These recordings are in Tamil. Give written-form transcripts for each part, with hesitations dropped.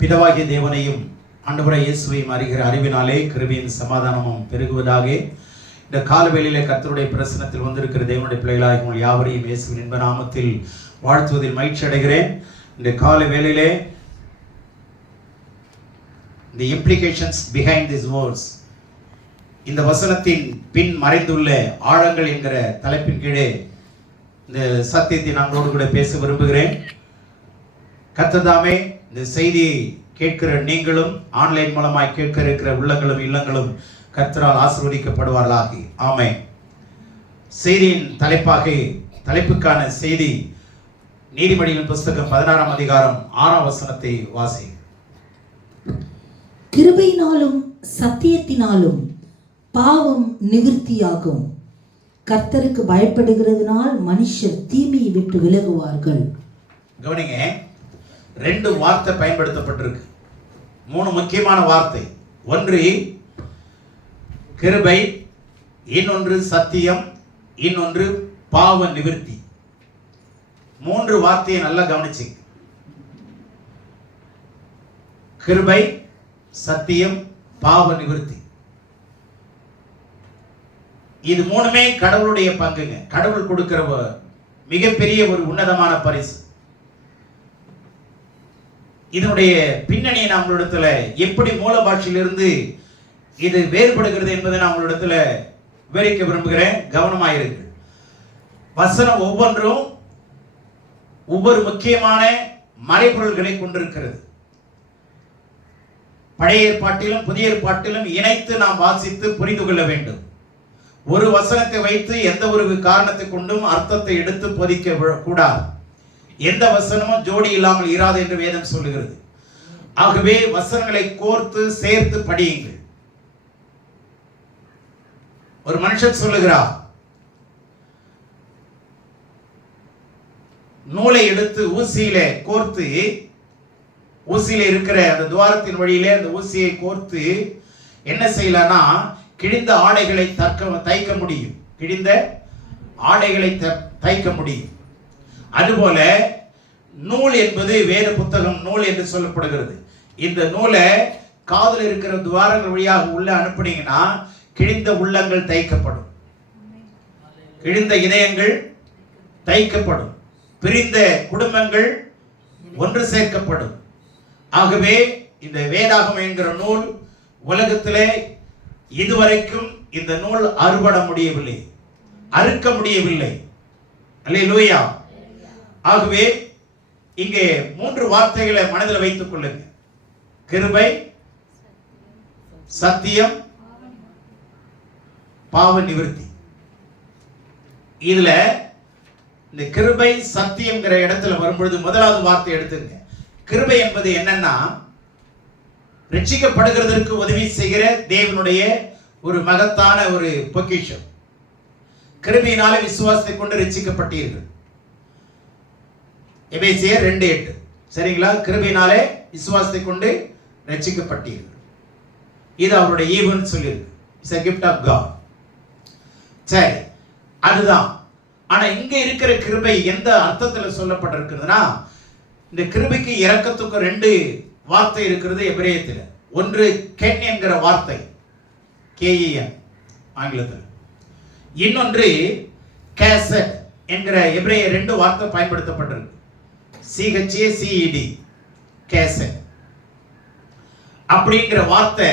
பிதாவாகிய தேவனையும் ஆண்டவராகிய இயேசுவையும் அறிகிற அறிவினாலே கிருபையும் சமாதானமும் பெருகுவதாக. இந்த காலவேளையிலே கர்த்தருடைய பிரசன்னத்தில் வந்திருக்கிற தேவனுடைய பிள்ளைகளாக உங்கள் யாவரையும் இயேசுவின் இன்ப நாமத்தில் வாழ்த்துவதில் மகிழ்ச்சி அடைகிறேன். இந்த கால வேளையிலே the implications behind these words, இந்த வசனத்தின் பின் மறைந்துள்ள ஆழங்கள் என்கிற தலைப்பின் கீழே இந்த சத்தியத்தை நாங்களோடு கூட பேச விரும்புகிறேன். கர்த்தர் இந்த செய்தியை கேட்கிற நீங்களும் ஆன்லைன் மூலமாய் கேட்க இருக்கிற உள்ளங்களும் இல்லங்களும் கர்த்தரால் ஆசீர்வதிக்கப்படுவார்களாக. ஆமென். செய்தியின் தலைப்புக்கான செய்தி நீதிமொழியின் புஸ்தகம் 16ஆம் அதிகாரம் 6ஆம் வசனத்தை வாசி. கிருபையினாலும் சத்தியத்தினாலும் பாவம் நிவிர்த்தியாகும். கர்த்தருக்கு பயப்படுகிறதுனால் மனுஷர் தீமையை விட்டு விலகுவார்கள். கவனிங்க, 2 வார்த்தை பயன்படுத்தப்பட்டிருக்கு. 3 முக்கியமான வார்த்தை. ஒன்று கிருபை, இன்னொன்று சத்தியம், இன்னொன்று பாவ நிவிர்த்தி. 3 வார்த்தையை நல்லா கவனிச்சிங்க. கிருபை, சத்தியம், பாவ நிவிர்த்தி. இது 3மே கடவுளுடைய பங்குங்க. கடவுள் கொடுக்கிற மிகப்பெரிய ஒரு உன்னதமான பரிசு. இதனுடைய பின்னணியை நான் உங்களிடத்துல எப்படி மூல பாஷையிலிருந்து இது வேறுபடுகிறது என்பதை நான் உங்களிடத்துல விவரிக்க விரும்புகிறேன். கவனமாயிருங்கள். வசனம் ஒவ்வொன்றும் ஒவ்வொரு முக்கியமான மறைபொருள்களை கொண்டிருக்கிறது. பழைய ஏற்பாட்டிலும் புதிய ஏற்பாட்டிலும் இணைத்து நாம் வாசித்து புரிந்து கொள்ள வேண்டும். ஒரு வசனத்தை வைத்து எந்த ஒரு காரணத்தை கொண்டும் அர்த்தத்தை எடுத்து போதிக்க கூடாது. எந்த வசனமும் ஜோடி இல்லாமல் இராது என்று வேதம் சொல்லுகிறது. ஆகவே வசனங்களை கோர்த்து சேர்த்து படியுங்கள். ஒரு மனுஷன் சொல்லுகிறார், நூலை எடுத்து ஊசியில கோர்த்து, ஊசியில இருக்கிற அந்த துவாரத்தின் வழியிலே அந்த ஊசியை கோர்த்து என்ன செய்யலன்னா கிழிந்த ஆடைகளை தைக்க முடியும். கிழிந்த ஆடைகளை தைக்க முடியும். அதுபோல நூல் என்பது வேத புத்தகம் நூல் என்று சொல்லப்படுகிறது. இந்த நூலை காதில் இருக்கிற துவாரங்கள் வழியாக உள்ள அனுப்புனீங்கன்னா கிழிந்த உள்ளங்கள் தைக்கப்படும், கிழிந்த இதயங்கள் தைக்கப்படும், பிரிந்த குடும்பங்கள் ஒன்று சேர்க்கப்படும். ஆகவே இந்த வேதாகம் என்கிற நூல் உலகத்திலே இதுவரைக்கும் இந்த நூல் அறுபட முடியவில்லை, அறுக்க முடியவில்லை. அல்லேலூயா. ஆகவே இங்கே 3 வார்த்தைகளை மனதில் வைத்துக் கொள்ளுங்க. கிருபை, சத்தியம், பாவ நிவிர்த்தி. இதுல இந்த கிருபை சத்தியம்ங்கிற இடத்துல வரும்பொழுது முதலாவது வார்த்தை எடுத்துங்க. கிருபை என்பது என்னன்னா, ரட்சிக்கப்படுகிறதற்கு உதவி செய்கிற தேவனுடைய ஒரு மகத்தான ஒரு பொக்கிஷம். கிருபையினாலே விசுவாசத்தை கொண்டு ரட்சிக்கப்பட்டீர்கள். எபேசியர் 2:8. சரிங்களா? கிருபையினாலே விசுவாசத்தை கொண்டு ரட்சிக்கப்பட்டீர்கள். இது அவருடைய ஈவுன்னு சொல்லியிருக்கு. It's a gift of God. சரி, அதுதான். ஆனா இங்க இருக்கிற கிருபை எந்த அர்த்தத்தில் சொல்லப்பட்டிருக்கிறதுனா, இந்த கிருபைக்கு இரக்கத்துக்கு 2 வார்த்தை இருக்கிறது எபிரேயத்தில். ஒன்று கென் என்கிற வார்த்தை, KEN ஆங்கிலத்தில். இன்னொன்று கேசட் என்கிற எபிரேய 2 வார்த்தை பயன்படுத்தப்பட்டிருக்கு. CHACED, கேசட் அப்படிங்கிற வார்த்தை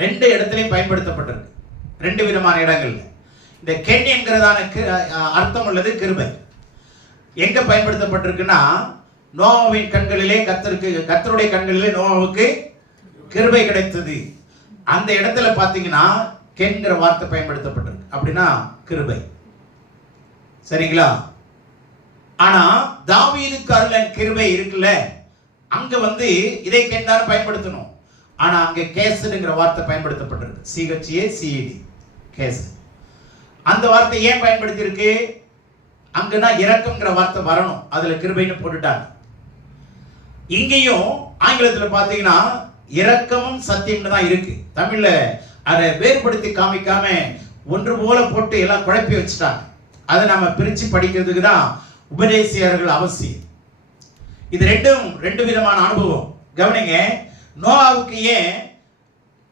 2 இடத்திலையும் பயன்படுத்தப்பட்டிருக்கு, 2 விதமான இடங்கள்ல. இந்த கென் என்கிறதான அர்த்தம் உள்ளது கிருபை. எங்க பயன்படுத்தப்பட்டிருக்குன்னா, நோவாவின் கண்களிலே கர்த்தருடைய கண்களிலே நோவாவுக்கு கிருபை கிடைத்தது. அந்த இடத்துல பாத்தீங்கன்னா கென்கிற வார்த்தை பயன்படுத்தப்பட்டிருக்கு. அப்படின்னா கிருபை. சரிங்களா? ஆனா தாவீதுக்கு அருளன் கிருபை இருக்குல்ல, அங்க இதை கென்தான பயன்படுத்தணும். ஆனா அங்க கேசட்ங்கிற வார்த்தை பயன்படுத்தப்பட்டிருக்கு. CHACED, cassette. அந்த வார்த்தை ஏன் பயன்படுத்தி இருக்கு? அங்கன்னா இரக்கம்ங்கிற வார்த்தை வரணும், அதுல கிருபைன்னு போட்டுட்டாங்க. இங்கேயும் ஆங்கிலத்தில் பார்த்தீங்கன்னா இரக்கமும் சத்தியம்னு தான் இருக்கு. தமிழ்ல அதை வேறுபடுத்தி காமிக்காம ஒன்று போல போட்டு எல்லாம் குழப்பி வச்சுட்டாங்க. அதை நம்ம பிரிச்சு படிக்கிறதுக்கு தான் உபதேசியர்கள் அவசியம். இது 2 விதமான அனுபவம். கவனிங்க, நோவாவுக்கு ஏன்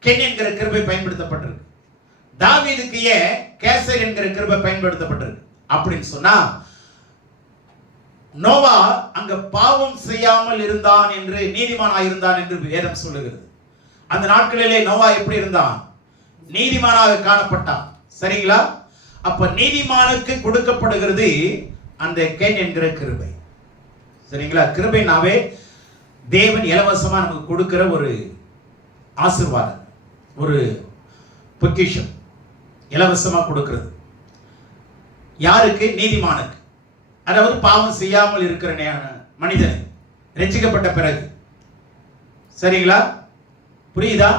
கென் என்கிற கிருபை பயன்படுத்தப்பட்டிருக்கு, தாவீதுக்கு ஏன் கேசர் என்கிற கிருபை பயன்படுத்தப்பட்டிருக்கு அப்படின்னு சொன்னா, நோவா அங்க பாவம் செய்யாமல் இருந்தான் என்று, நீதிமானாய் இருந்தான் என்று வேதம் சொல்லுகிறது. அந்த நாட்களிலே நோவா எப்படி இருந்தான்? நீதிமானாக காணப்பட்டான். சரிங்களா? அப்ப நீதிமானுக்கு கொடுக்கப்படுகிறது அந்த கென் என்கிற கிருபை. சரிங்களா? கிருபைனாவே தேவன் இலவசமா நமக்கு கொடுக்கிற ஒரு ஆசீர்வாதம், ஒரு பொக்கிஷம், இலவசமா கொடுக்கிறது. யாருக்கு? நீதிமானுக்கு. அதாவது பாவம் செய்யாமல் இருக்கிற மனிதன் ரட்சிக்கப்பட்ட பிறகு. சரிங்களா? புரியுதா?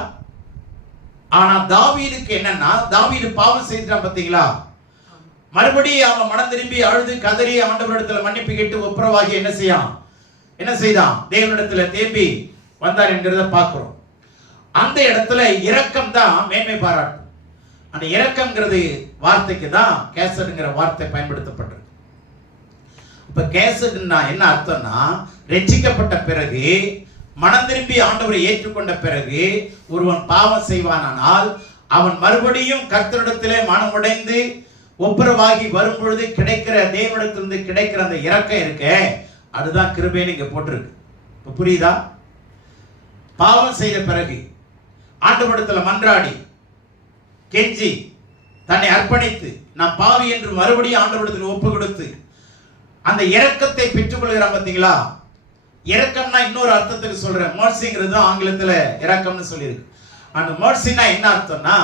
ஆனா தாவீதுக்கு என்னன்னா, தாவீது பாவம் செய்தான் பாத்தீங்களா, மறுபடியும் அவன் மனம் திரும்பி அழுது கதறி ஆண்டவரிடத்துல மன்னிப்பு கேட்டு ஒப்புரவாகி என்ன செய்தான்? தேவனிடத்துல தேம்பி வந்தார் என்கிறத பார்க்கிறோம். அந்த இடத்துல இரக்கம் தான் மேன்மை பாராட்டும். அந்த இரக்கம்ங்கிறது வார்த்தைக்கு தான் கேசட்ங்கிற வார்த்தை பயன்படுத்தப்பட்டிருக்கு. இப்ப கேசட்னா என்ன அர்த்தம்னா, ரட்சிக்கப்பட்ட பிறகு, மனம் திரும்பி ஆண்டவரை ஏற்றுக்கொண்ட பிறகு ஒருவன் பாவம் செய்வானால் அவன் மறுபடியும் கர்த்தரிடத்திலே மனம் உடைந்து ஒப்புரவாகி வரும் பொழுது கிடைக்கிற, தேவனிடத்திலிருந்து கிடைக்கிற அந்த இரக்கம் இருக்க, அதுதான் கிருபைன்னு இங்க போட்டிருக்கு. இப்ப புரியுதா? பாவம் செய்த பிறகு ஆண்டவரிடத்துல மன்றாடி கெஞ்சி தன்னை அர்ப்பணித்து நான் பாவி என்று மறுபடியும் ஆண்டவரிடத்தில் ஒப்பு கொடுத்து அந்த இரக்கத்தை பெற்றுக்கொள்கிறான் பார்த்தீங்களா? இரக்கம்னா இன்னொரு அர்த்தத்துக்கு சொல்றேன், மர்சிங்கிறது ஆங்கிலத்துல இரக்கம்னு சொல்லியிருக்கு. அந்த மர்சினா என்ன அர்த்தம்னா,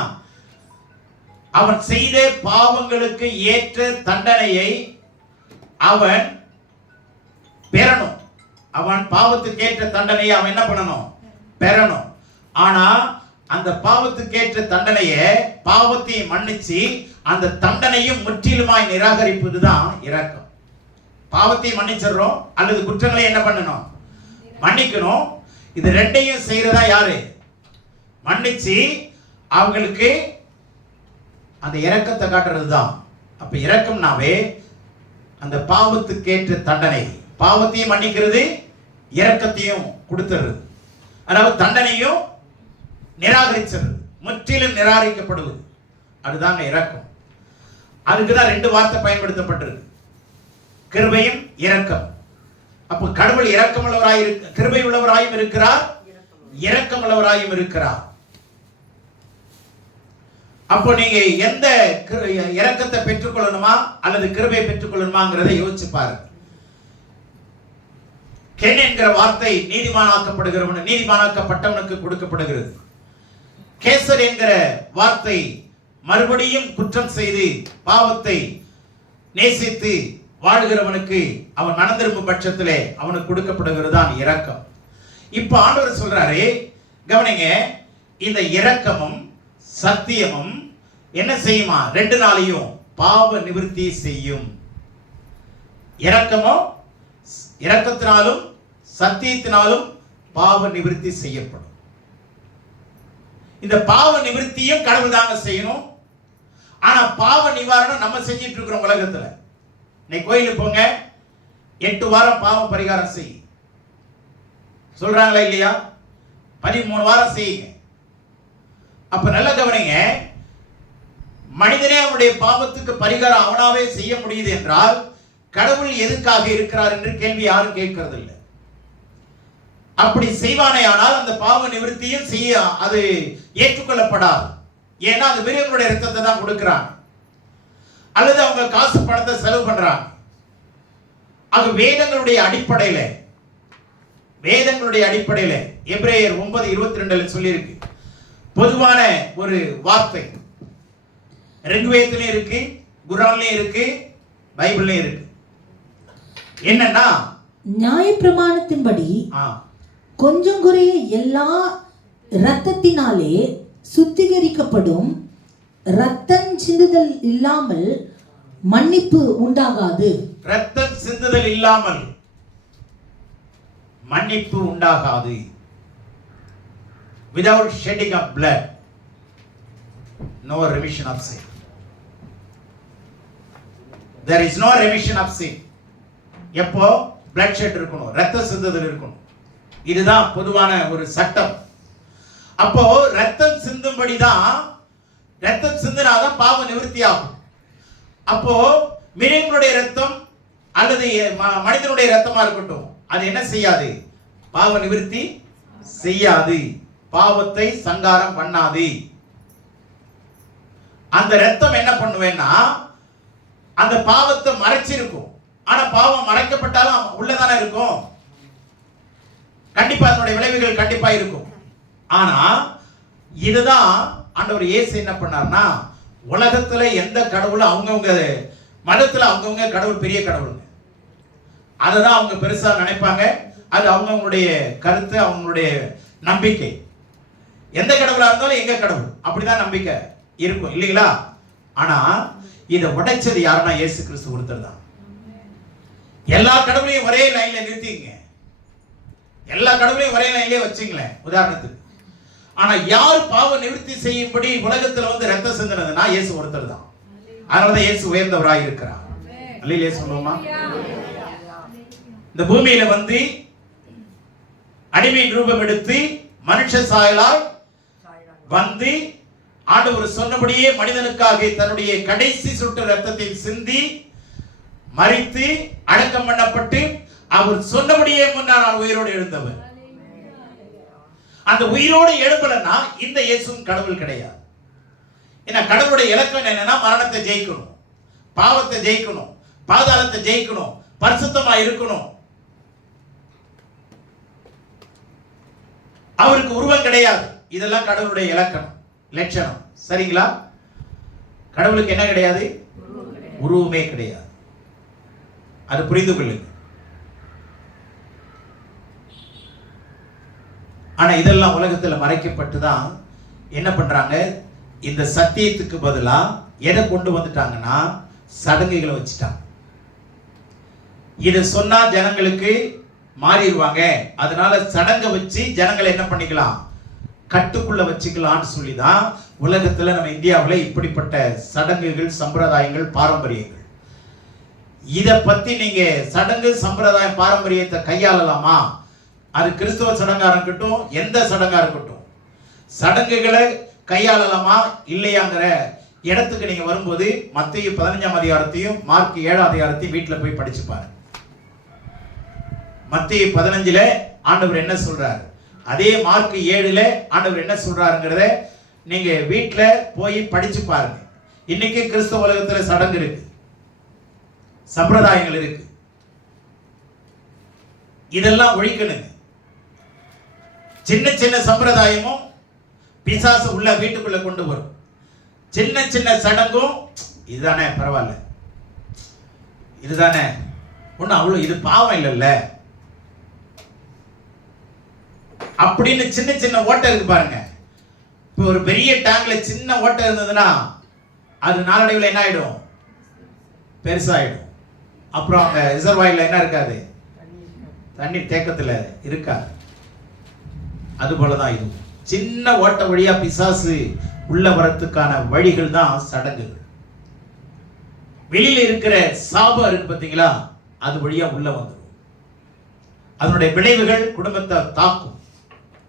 அவன் செய்த பாவங்களுக்கு ஏற்ற தண்டனையை அவன் பெறணும். அவன் பாவத்துக்கு ஏற்ற தண்டனையை அவன் என்ன பண்ணணும்? பெறணும். ஆனா அந்த பாவத்துக்கு ஏற்ற தண்டனையை, பாவத்தை மன்னிச்சு அந்த தண்டனையும் முற்றிலுமாய் நிராகரிப்பது தான் இரக்கம். பாவத்தை மன்னிச்சிடறோம், அல்லது குற்றங்களை என்ன பண்ணணும்? மன்னிக்கணும். இது ரெண்டையும் செய்யறதா யாரு? மன்னிச்சு அவங்களுக்கு அந்த இரக்கத்தை காட்டுறது தான். அப்ப இரக்கம்னாவே அந்த பாவத்துக்கேற்ற தண்டனை, பாவத்தையும் மன்னிக்கிறது, இரக்கத்தையும் கொடுத்துறது. அதாவது தண்டனையும் நிராகரிச்சது, முற்றிலும் நிராகரிக்கப்படுவது, அதுதான் இரக்கம். அதுக்குதான் ரெண்டு வார்த்தை பயன்படுத்தப்பட்டிருக்கு, கிருபையும் இரக்கம். அப்ப கடவுள் இரக்கமுள்ளவராய் கிருபை உள்ளவராயும் இருக்கிறார், இரக்கமுள்ளவராயும் இருக்கிறார். அப்போ நீங்க எந்த இரக்கத்தை பெற்றுக்கொள்ளணுமா அல்லது கிருபையை பெற்றுக்கொள்ளணுமாங்கிறதை யோசிச்சு பாருங்க. கென் என்கிற வார்த்தை நீதிமானாக்கப்படுகிறவன், நீதிமானாக்கப்பட்டவனுக்கு கொடுக்கப்படுகிறது. கேசர் என்கிற வார்த்தை மறுபடியும் குற்றம் செய்து பாவத்தை நேசித்து வாழ்கிறவனுக்கு, அவன் மனம் திரும்பும் பட்சத்திலே அவனுக்கு கொடுக்கப்படுகிறதான் இரக்கம். இப்ப ஆண்டவர் சொல்றாரு, கவனிங்க, இந்த இரக்கமும் சத்தியமும் என்ன செய்யுமா? ரெண்டு நாளையும் பாவ நிவர்த்தி செய்யும். இரக்கமும், இரக்கத்தினாலும் சத்தியத்தினாலும் பாவ நிவர்த்தி செய்யப்படும். இந்த பாவ நிவர்த்தியும் கடவுள் தாங்க செய்யணும். ஆனா பாவ நிவாரணம் நம்ம செஞ்சிட்டு இருக்கிறோம் உலகத்துல. நீ கோயிலுக்கு போங்க, 8 வாரம் பாவ பரிகாரம் செய் சொல்றாங்களா இல்லையா? 13 வாரம் செய்யுங்க. அப்ப நல்ல கவனிங்க, மனிதனே அவனுடைய பாவத்துக்கு பரிகாரம் அவனாவே செய்ய முடியுது என்றால் கடவுள் எதுக்காக இருக்கிறார் என்று கேள்வி யாரும் கேட்கிறது இல்லை. அப்படி செய்வானே ஆனால் அந்த பாவ நிவர்த்தியும் செய்ய அது ஏற்றுக்கொள்ளப்படாது. ஏன்னா அது மிருகங்களுடைய ரத்தத்தை தான் கொடுக்கிறாங்க, அல்லது அவங்க காசு பணத்தை செலவு பண்றாங்க. அது வேதங்களுடைய அடிப்படையில எபிரேயர் 9:22 சொல்லியிருக்கு. பொதுவான ஒரு வார்த்தை ரிக்வேதத்திலே இருக்கு, குர்ஆன்லயே இருக்கு, பைபிள்லயே இருக்கு. என்னன்னா, நியாயப்பிரமாணத்தின்படி கொஞ்சம் குறைய எல்லா இரத்தத்தினாலே சுத்திகரிக்கப்படும், இரத்தம் சிந்துதல் இல்லாமல் மன்னிப்பு உண்டாகாது. இரத்தம் சிந்துதல் இல்லாமல் மன்னிப்பு உண்டாகாது. Without shedding of blood, no remission of sin. There is no remission of sin. எப்போ blood shed இருக்கணும், இரத்த சிந்துதல் இருக்கணும். இதுதான் பொதுவான ஒரு சட்டம். அப்போ ரத்தம் சிந்தும்படிதான், ரத்தம் சிந்தினாதான் பாவ நிவர்த்தி ஆகும். அப்போ மிருகங்களுடைய ரத்தம் அல்லது மனிதனுடைய ரத்தமா இருக்கட்டும், அது என்ன செய்யாது? பாவ நிவர்த்தி செய்யாது, பாவத்தை சங்காரம் பண்ணாது. அந்த ரத்தம் என்ன பண்ணுவேன்னா அந்த பாவத்தை மறைச்சிருக்கும். ஆனா பாவம் மறைக்கப்பட்டாலும் உள்ளதானே இருக்கும், கண்டிப்பா அதனுடைய விளைவுகள் கண்டிப்பா இருக்கும். ஆனா இதுதான் ஆண்டவர் இயேசு என்ன பண்ணார்னா, உலகத்துல எந்த கடவுளும் அவங்கவுங்க மதத்துல அவங்கவுங்க கடவுள் பெரிய கடவுள், அததான் அவங்க பெருசா நினைப்பாங்க. அது அவங்களுடைய கருத்து, அவங்களுடைய நம்பிக்கை. எந்த கடவுளா இருந்தாலும் எங்க கடவுள் அப்படிதான் நம்பிக்கை இருக்கும் இல்லைங்களா? ஆனா இதை உடைச்சது யாருன்னா இயேசு கிறிஸ்து ஒருத்தர் தான். எல்லா கடவுளையும் ஒரே லைன்ல நிறுத்திங்க, எல்லா கடவுளையும் ஒரே லைன்லயே வச்சுங்களேன் உதாரணத்துக்கு. ஆனா யார் பாவ நிவர்த்தி செய்யும்படி உலகத்துல வந்து ரத்தம் சிந்தினதுன்னா இயேசு ஒருத்தர் தான். அதனாலதான் இயேசு உயர்ந்தவராய் இருக்கிறார். அல்லேலூயா சொல்லுவோமா? இந்த பூமியில வந்து அடிமையின் ரூபம் எடுத்து மனுஷ சாயலாய் வந்து ஆண்டவர் சொன்னபடியே மனிதனுக்காக தன்னுடைய கடைசி சொட்டு ரத்தத்தை சிந்தி மரித்து அடக்கம் பண்ணப்பட்டு அவர் சொன்னபடியே முன்னாள் உயிரோடு எழுந்தவர். அந்த உயிரோடு எழுப்பலன்னா இந்த இயேசுவும் கடவுள் கிடையாது. ஏன்னா கடவுளுடைய இலக்கம் என்னன்னா மரணத்தை ஜெயிக்கணும், பாவத்தை ஜெயிக்கணும், பாதாளத்தை ஜெயிக்கணும், பரிசுத்தமா இருக்கணும். அவருக்கு உருவம் கிடையாது. இதெல்லாம் கடவுளுடைய இலக்கணம், லட்சணம். சரிங்களா? கடவுளுக்கு என்ன கிடையாது? உருவமே கிடையாது. அது புரிந்து கொள்ளுங்க. ஆனா இதெல்லாம் உலகத்துல மறைக்கப்பட்டு தான் என்ன பண்றாங்க? இந்த சத்தியத்துக்கு பதிலா எதை கொண்டு வந்துட்டாங்கன்னா சடங்குகளை வச்சுட்டாங்க. இதை சொன்னா ஜனங்களுக்கு மாறிடுவாங்க, அதனால சடங்கை வச்சு ஜனங்களை என்ன பண்ணிக்கலாம்? கட்டுக்குள்ள வச்சுக்கலாம்னு சொல்லிதான் உலகத்துல நம்ம இந்தியாவில் இப்படிப்பட்ட சடங்குகள், சம்பிரதாயங்கள், பாரம்பரியங்கள். இதை பத்தி நீங்க சடங்கு, சம்பிரதாயம், பாரம்பரியத்தை கையாளலாமா? அது கிறிஸ்தவ சடங்கா இருக்கட்டும், எந்த சடங்கா இருக்கட்டும், சடங்குகளை கையாளலாமா இல்லையாங்கிற இடத்துக்கு நீங்க வரும்போது மத்தேயு 15ஆம் அதிகாரத்தையும் மார்க் 7ஆம் அதிகாரத்தையும் வீட்டில் போய் படிச்சு பாருங்க. மத்தேயு 15ல ஆண்டவர் என்ன சொல்றாரு, அதே மார்க் 7ல ஆண்டவர் என்ன சொல்றாருங்கிறத நீங்க வீட்டில் போய் படிச்சு பாருங்க. இன்னைக்கு கிறிஸ்தவ உலகத்துல சடங்கு இருக்கு, சம்பிரதாயங்கள் இருக்கு. இதெல்லாம் ஒழிக்கணுங்க. சின்ன சின்ன சம்பிரதாயமும் பிசாசு உள்ள வீட்டுக்குள்ள கொண்டு வரும். சின்ன சின்ன சடங்கும் இதுதானே பரவாயில்ல, இதுதானே ஒன்னும் அவ்வளவு இது பாவம் இல்லைல்ல அப்படின்னு சின்ன சின்ன ஓட்டை இருக்கு பாருங்க. இப்போ ஒரு பெரிய டேங்க்ல சின்ன ஓட்டை இருந்ததுன்னா அது நாளடைவில் என்ன ஆயிடும்? பெருசாயிடும். அப்புறம் அங்க ரிசர்வாயர்ல என்ன இருக்காது? தண்ணீர் தேக்கத்துல இருக்காது. அது போலதான் இது. சின்ன ஓட்ட வழியா பிசாசு உள்ள வரத்துக்கான வழிகள் தான் சடங்குகள். வெளியில இருக்கிற சாபம் இருக்கு பாத்தீங்களா, அது வழியா உள்ள வந்துடும். அதனுடைய விளைவுகள் குடும்பத்தை தாக்கும்,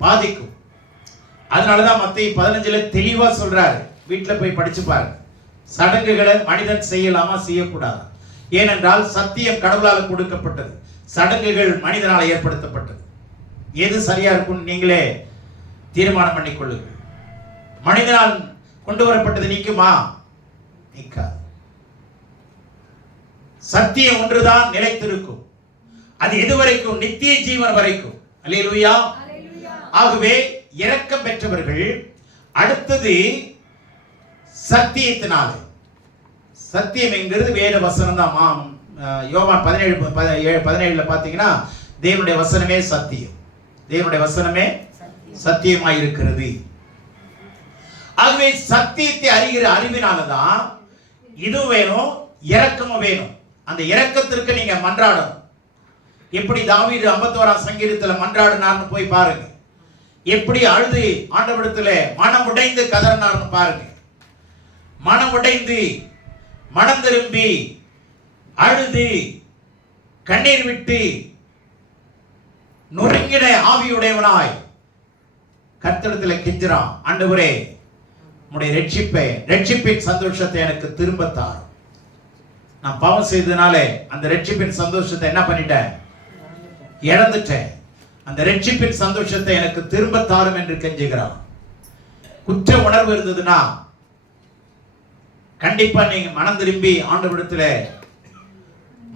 பாதிக்கும். அதனாலதான் மத்தேயு 15ல தெளிவா சொல்றாரு, வீட்டுல போய் படிச்சு பாருங்க. சடங்குகளை மனிதன் செய்யலாமா செய்யக்கூடாது? ஏனென்றால் சத்தியம் கடவுளால் கொடுக்கப்பட்டது, சடங்குகள் மனிதனால் ஏற்படுத்தப்பட்டது. எது சரியா இருக்கும் நீங்களே தீர்மானம் பண்ணிக்கொள்ளுங்கள். மனிதனால் கொண்டு வரப்பட்டது நிற்குமா? நிற்காது. சத்தியம் ஒன்றுதான் நிலைத்திருக்கும். அது எதுவரைக்கும்? நித்திய ஜீவன் வரைக்கும். அல்லேலூயா. ஆகவே இரக்கம் பெற்றவர்கள் அடுத்தது சத்தியத்தினாலே. சத்தியம் என்கிறது வேத வசனம் தான். யோவான் 17:17 பாத்தீங்கன்னா தேவனுடைய வசனமே சத்தியம், தேவனுடைய வசனமே சத்தியமாய் இருக்கிறது. ஆகவே சத்தியத்தை அறிகிற அறிவினாலதான் இது வேணும், இரக்கமும் வேணும். அந்த இரக்கத்திற்கு நீங்க மன்றாடணும். எப்படி தாவீது 51ஆம் சங்கீதத்துல மன்றாடினார்னு போய் பாருங்க. எப்படி அழுது ஆண்டவரிடத்துல மனம் உடைந்து கதறினார்னு பாருங்க. மனம் உடைந்து, மனம் திரும்பி, அழுது, கண்ணீர் விட்டு நொறுங்கின ஆவியுடையவனாய் கர்த்தரிடத்தில் கெஞ்சுறான், ஆண்டவரே உம்முடைய ரட்சிப்பின் சந்தோஷத்தை எனக்கு திரும்ப தாரும். நான் பாவம் செய்ததுனாலே அந்த ரட்சிப்பின் சந்தோஷத்தை என்ன பண்ணிட்டேன், இழந்துட்டேன். அந்த ரட்சிப்பின் சந்தோஷத்தை எனக்கு திரும்ப தாரும் என்று கெஞ்சுகிறான். குற்ற உணர்வு இருந்ததுன்னா கண்டிப்பா நீங்க மனம் திரும்பி ஆண்டவரிடத்துல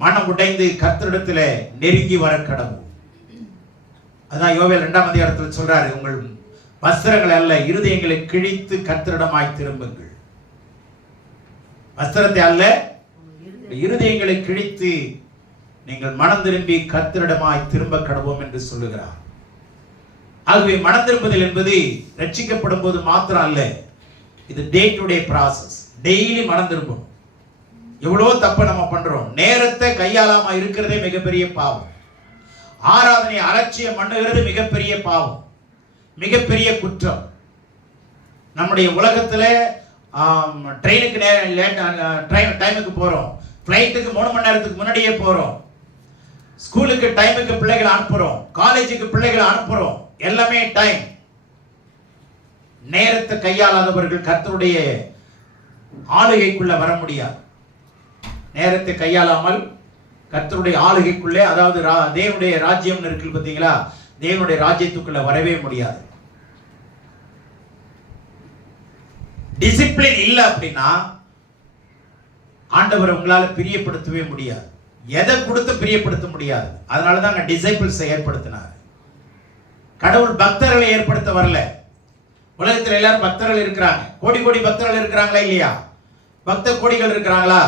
மனம் உடைந்து கர்த்தரிடத்துல நெருங்கி வர கடவுள். அதான் யோவேல் 2ஆம் அதிகாரத்தில் சொல்றாரு, உங்கள் வஸ்திரங்களை அல்ல இருதயங்களை கிழித்து கர்த்தரிடமாய் திரும்புங்கள். வஸ்திரத்தை அல்ல இருதயங்களை கிழித்து நீங்கள் மனம் திரும்பி கர்த்தரிடமாய் திரும்ப கடவோம் என்று சொல்லுகிறார். ஆகவே மனம் திரும்புதல் என்பது ரட்சிக்கப்படும் போது மாத்திரம் அல்ல, இது day to day process. Daily மனம் திரும்பும். எவ்வளவோ தப்பு நம்ம பண்றோம். நேரத்தை கையாளாம இருக்கிறதே மிகப்பெரிய பாவம். ஆராதனை அலட்சியம் பண்ணுகிறது மிகப்பெரிய பாவம், மிகப்பெரிய குற்றம். நம்முடைய உலகத்துல ட்ரெயினுக்கு டைமுக்கு போறோம், ஃப்ளைட்டுக்கு 3 மணி நேரத்துக்கு முன்னாடியே போறோம், ஸ்கூலுக்கு டைமுக்கு பிள்ளைகளை அனுப்புறோம், காலேஜுக்கு பிள்ளைகளை அனுப்புறோம், எல்லாமே டைம். நேரத்தை கையாளாதவர்கள் கர்த்தருடைய ஆளுகைக்குள்ள வர முடியாது. நேரத்தை கையாளாமல் கர்த்தருடைய ஆளுகைக்குள்ளே, அதாவது தேவனுடைய ராஜ்யம் இருக்கு பார்த்தீங்களா, தேவனுடைய ராஜ்யத்துக்குள்ள வரவே முடியாது. டிசிப்ளின் இல்லை அப்படின்னா ஆண்டவரை உங்களால பிரியப்படுத்தவே முடியாது. எதை கொடுத்து பிரியப்படுத்த முடியாது. அதனாலதான் டிசைபிள்ஸை ஏற்படுத்தினார். கடவுள் பக்தர்களை ஏற்படுத்த வரல. உலகத்தில் எல்லாரும் பக்தர்கள் இருக்கிறாங்க, கோடி கோடி பக்தர்கள் இருக்கிறாங்களா இல்லையா? பக்த கோடிகள் இருக்கிறாங்களா?